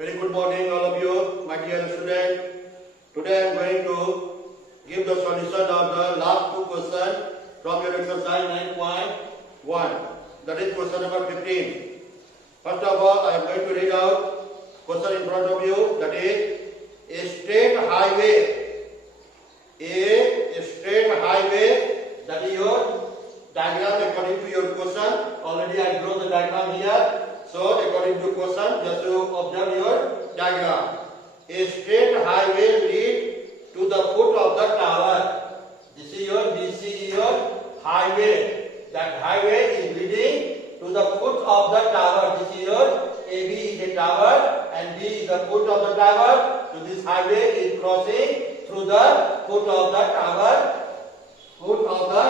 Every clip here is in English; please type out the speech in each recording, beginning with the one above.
Very good morning, all of you, my dear students. Today I am going to give the solution of the last two questions from your exercise 9.1. That is question number 15. First of all, I am going to read out question in front of you. That is a straight highway. A straight highway. That is your diagram according to your question. Already I draw the diagram here. So according to question, just to observe your diagram. A straight highway leads to the foot of the tower. This is your highway. That highway is leading to the foot of the tower. This is your AB is a tower and B is the foot of the tower. So this highway is crossing through the foot of the tower. Foot of the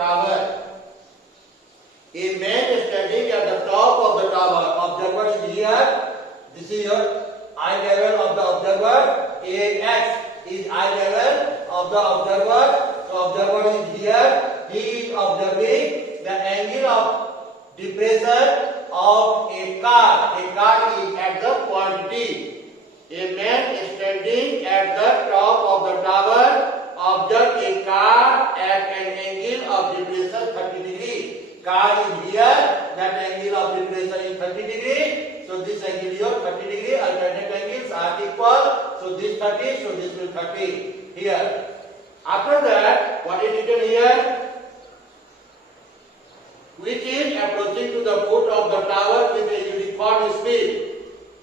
tower. A man is standing at the top of the tower. Observer is here. This is your eye level of the observer. AX is eye level of the observer. So observer is here. He is observing the angle of depression of a car. A car is at the point D. A man is standing at the top of the tower. Observe a car at an angle of depression 30 degree. Car is here, that angle of depression is 30 degree. So this angle is 30 degree, alternate angles are equal. So this 30, so this will 30 here. After that, what is written here? Which is approaching to the foot of the tower with a uniform speed.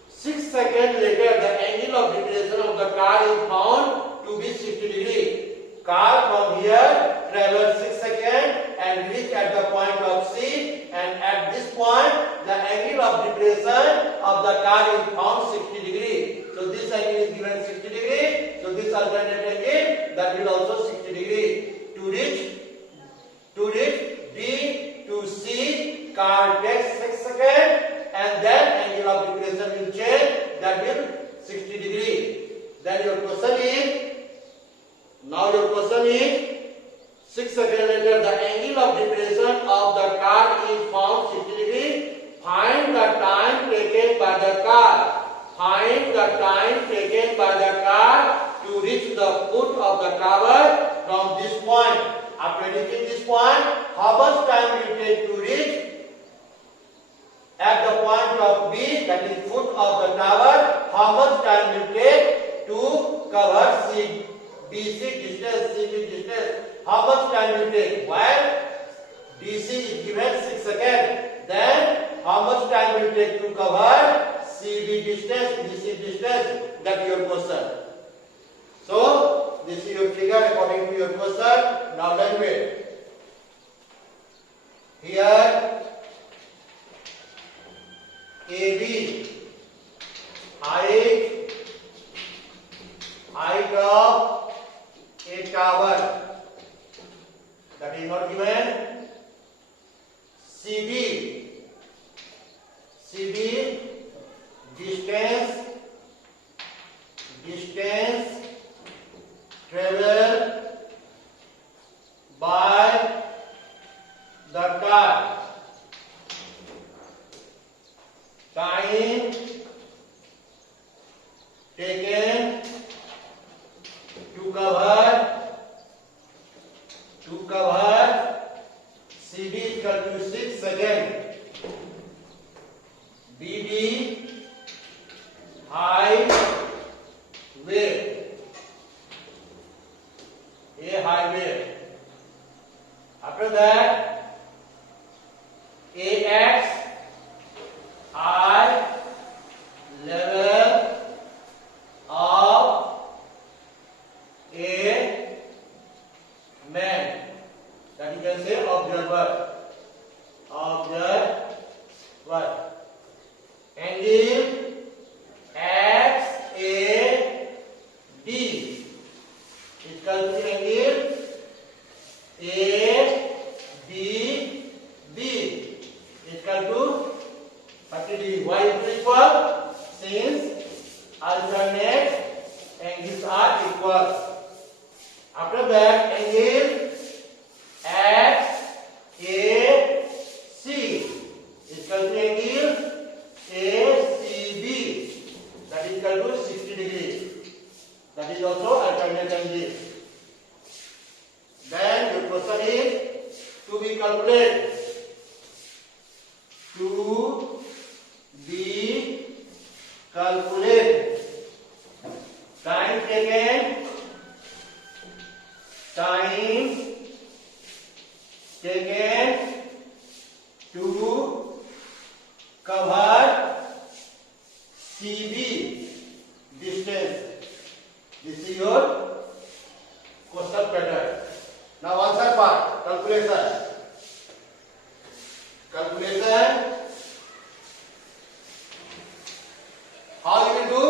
6 seconds later, the angle of depression of the car is found to be 60 degree. Car from here travels 6 seconds and reach at the point of C, and at this point the angle of depression of the car is found 60 degree. So this angle is given 60 degree. So this alternate angle, that will also 60 degree. To reach D to C, car takes 6 seconds and then angle of depression will change, that will 60 degree. Then your question is, now your question is, 6 seconds later the angle of depression of the car is found 60 degree. Find the time taken by the car. Find the time taken by the car to reach the foot of the tower from this point. After reaching this point, how much time will it take to reach at the point of B, that is foot of the tower? How much time will it take to cover BC distance, CB distance? How much time will it take? While DC is given 6 seconds, then how much time will it take to cover CB distance, DC distance? That is your question. So this is your figure according to your question. Now let me. Here AB, height of a tower, that is not given. CB distance traveled by the car, time taken to cover CB equal to 6 seconds. BD, highway, a highway. After that, AX, eye level of a man. That you can say observer. Observer. Angle X is also alternate angle. Then the question is to be calculated. To be calculated. Time taken. Time taken to cover CB distance. This is your question pattern. Now answer part, calculation. Calculation. How you will do?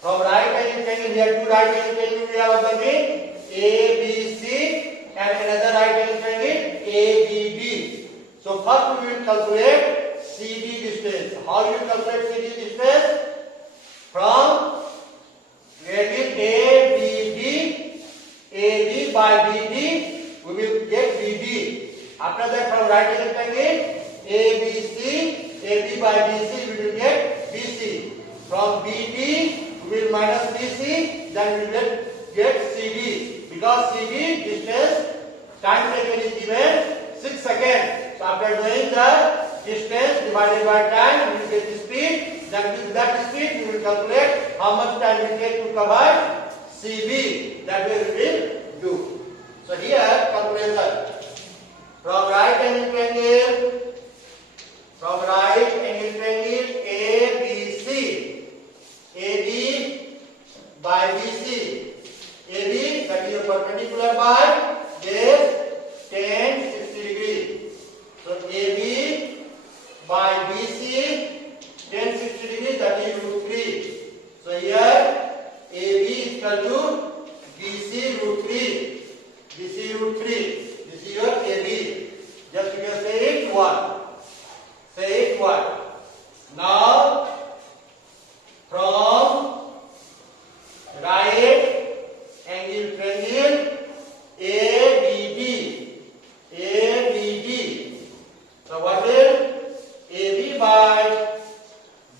From right angle triangle here to right angle triangle we are observing ABC and another right angle triangle ABB. So first we will calculate CD distance. How you calculate CD distance? From radius ABB, AB by BD, we will get BD. After that, from right angle triangle ABC, AB by BC, we will get BC. From BD, we will minus BC, then we will get CD. Because CD distance, time taken is given 6 seconds. So after doing the distance divided by time, we will get the speed. Then with that speed, we will calculate how much time we take to cover CB. That way we will do. So here calculation. From right angle triangle ABC, AB by BC. AB that is perpendicular by base 10 60 degree. So AB by BC 10 60 degree, that is root 3. So here AB is equal to BC root 3. BC root 3. This is your AB. Just you can say it 1. Say it 1. Now from right angle triangle ABD. So what will AB by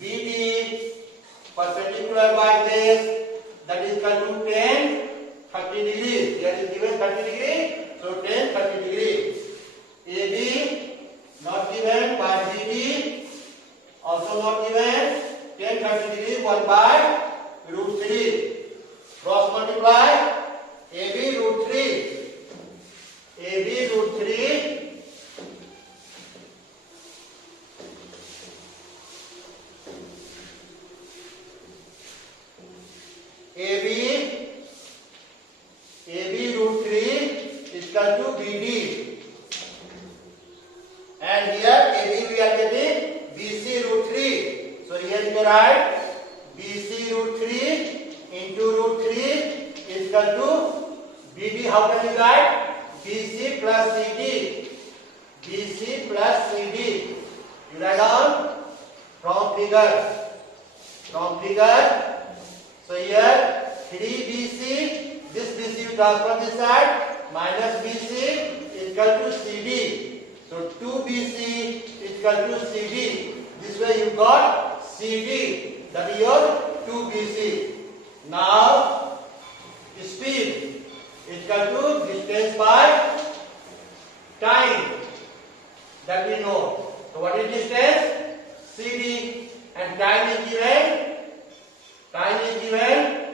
BD perpendicular by base, that is equal to 10 30 degree. Here is given 30 degree. So 10 30 degree. AB not given by BD also not given. 10 30 degree 1 by root 3. Cross multiply AB root 3. AB root 3 AB root 3 is equal to BD. And here AB we are getting BC root 3. So here you write BC root 3 into root 3 is equal to BD. How can you write? BC plus CD. BC plus CD. You write down from figure. So here 3BC, this BC you transfer this side, minus BC is equal to CD. So 2BC is equal to CD. This way you got CD, that is your 2BC. Now speed is equal to distance by time, that we know. So what is distance? CD, and time is given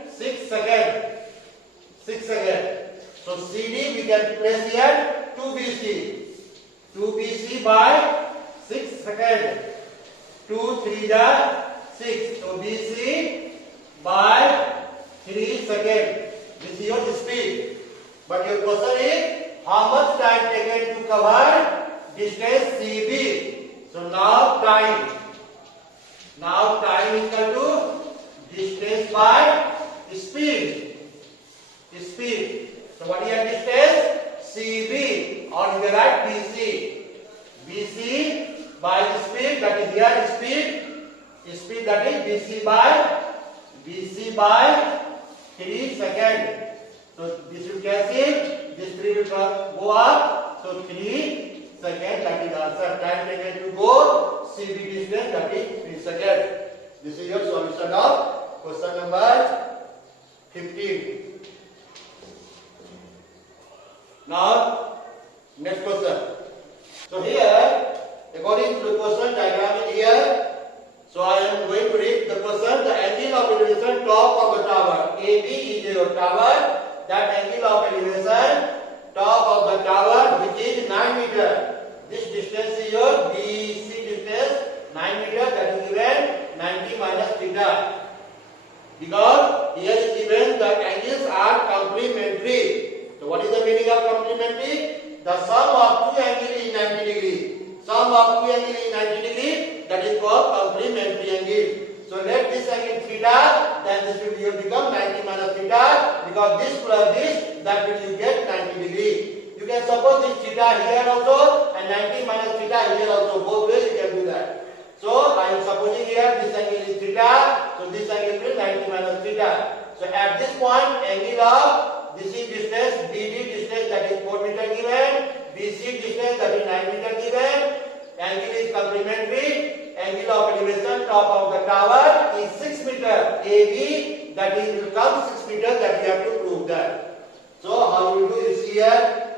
6 seconds. 6 seconds. So CD we can place here 2BC. 2BC by 6 seconds. 2 3 6. So BC by 3 seconds. This is your speed. But your question is how much time taken to cover distance CB. So now time. Now time is equal to distance by speed. So what is your distance? CB, or you can write BC. BC by speed, that is here speed. Speed, that is BC by 3 seconds. So this will cancel. This 3 will go up. So 3 seconds, that is answer. Time taken to go CB distance, that is 3 seconds. This is your solution of question number 15. Now, next question. So here, according to the question diagram in here, so I am going to read the question. The angle of elevation top of the tower. AB is your tower. That angle of elevation top of the tower, which is 9 meter. This distance is your BC distance, 9 meter. That is given 90 minus theta. Because here is given the angles are complementary. So what is the meaning of complementary? The sum of two angles is 90 degree. Sum of two angles is 90 degree. That is called complementary angle. So let this angle theta, then this will become 90 minus theta. Because this plus this, that will you get 90 degree. You can suppose this theta here also and 90 minus theta here also. Both ways you can do that. So I am supposing here this angle is theta. So this angle will 90 minus theta. So at this point, angle of this is distance, BD distance that is 4 meter given, BC distance that is 9 meter given. Angle is complementary. Angle of elevation top of the tower is 6 meter. AB that is will come 6 meter, that we have to prove that. So how we do is here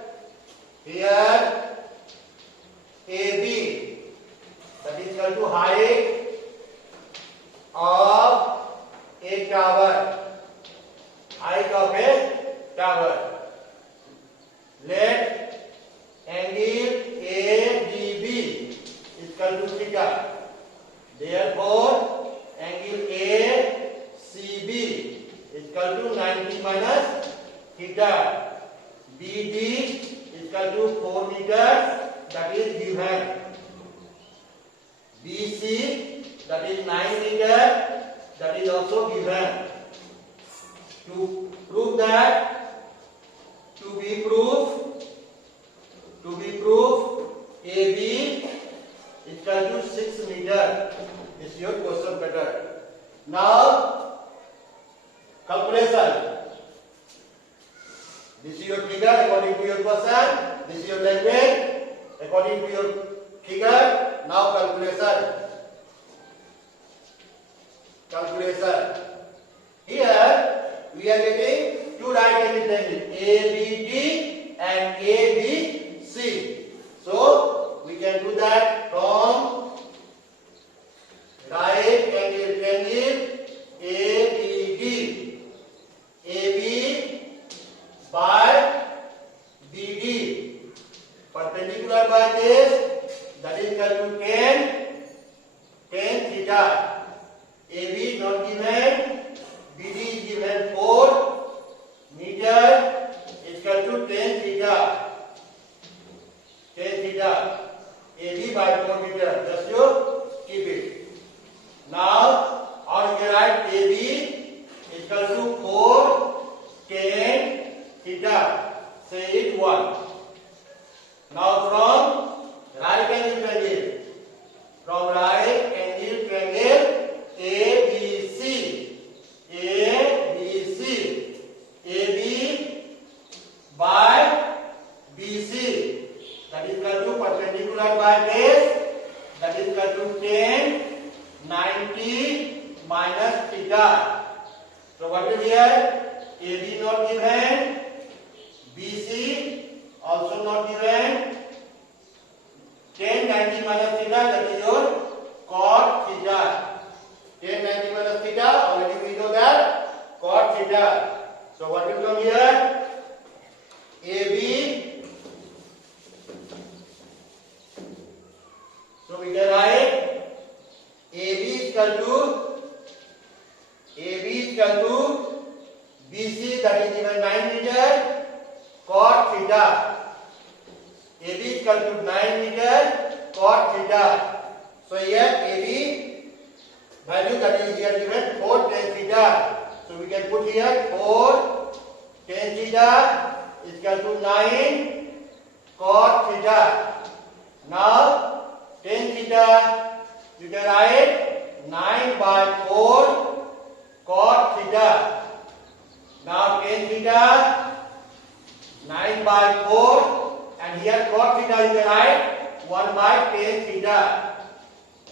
AB that is equal to height of a tower. Height of a tower. Let angle ADB is equal to theta. Therefore, angle ACB is equal to 90 minus theta. BD is equal to 4 meters, that is given. BC, that is 9 meters, that is also given. To prove that, to be proved, AB is equal to 6 meter. Is your question better? Now, calculation. This is your figure according to your question. This is your language according to your figure. Now calculation. Here we are getting two right angle triangles, ABD and ABC. So we can do that from right angle triangle ABD. AB by BD perpendicular by this, that is equal to 10 theta. AB not given, BD is given 4 meter is equal to 10 theta. AB by 4 meter. Just you keep it. Now, how you can write AB is equal to 4 10 theta. Say it 1. Now from right angle triangle, ABC, AB by BC, that is equal to perpendicular by base, that is equal to 10 90 minus theta. So what is here? AB not given, BC also not given. 10 90 minus theta, that is your cot theta. 10 90 minus theta, already we know that, cot theta. So what will come here? AB. So we can write AB is equal to BC, that is given 9 meter, cot theta. AB is equal to 9 meter, cot theta. So here AB value that is here given 4 tan theta. So we can put here 4 tan theta is equal to 9 cot theta. Now tan theta you can write 9 by 4 cot theta. Now tan theta 9 by 4 and here cot theta you can write 1 by tan theta.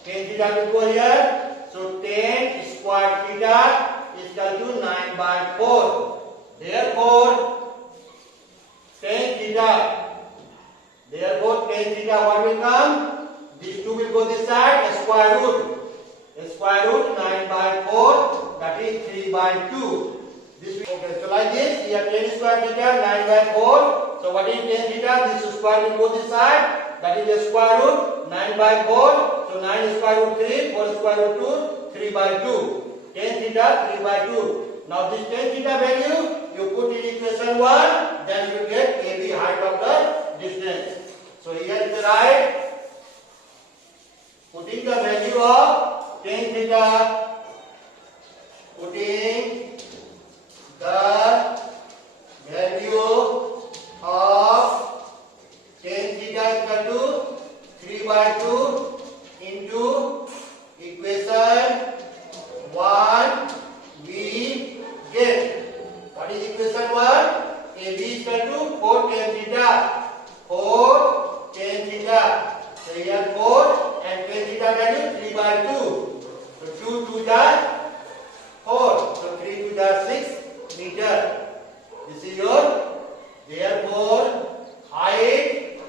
Tan theta will go here. So tan square theta is equal to 9 by 4. Therefore, tan theta. Therefore, tan theta what will come? These two will go this side, square root. Square root 9 by 4, that is 3 by 2. This okay, so like this, here tan square theta 9 by 4. So what is tan theta? This square will go this side, that is the square root 9 by 4. So 9 square root 3, 4 square root 2, 3 by 2. Tan theta 3 by 2. Now this tan theta value you put in equation 1, then you get AB height of the distance. So here is right. Putting the value of tan theta, putting the value of tan theta equal to 3 by 2 into equation 1, we get, what is equation 1? AB is equal to 4 tan theta. 4 tan theta. So here 4 and tan theta value 3 by 2. So 2 to the 4. So 3 to the 6 meter. This is your, therefore, height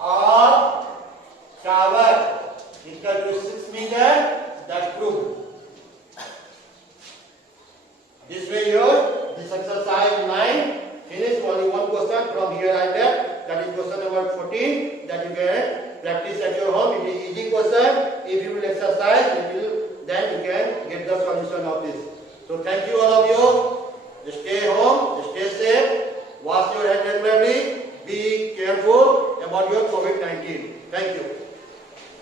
of tower equal to 6 meter. That's proved. This way your, this exercise 9 finished. Only one question from here I left. That is question number 14 that you can practice at your home. It is easy question. If you will exercise, then you can get the solution of this. So thank you all of you. Stay home, stay safe, wash your hands regularly, be careful about your COVID-19. Thank you.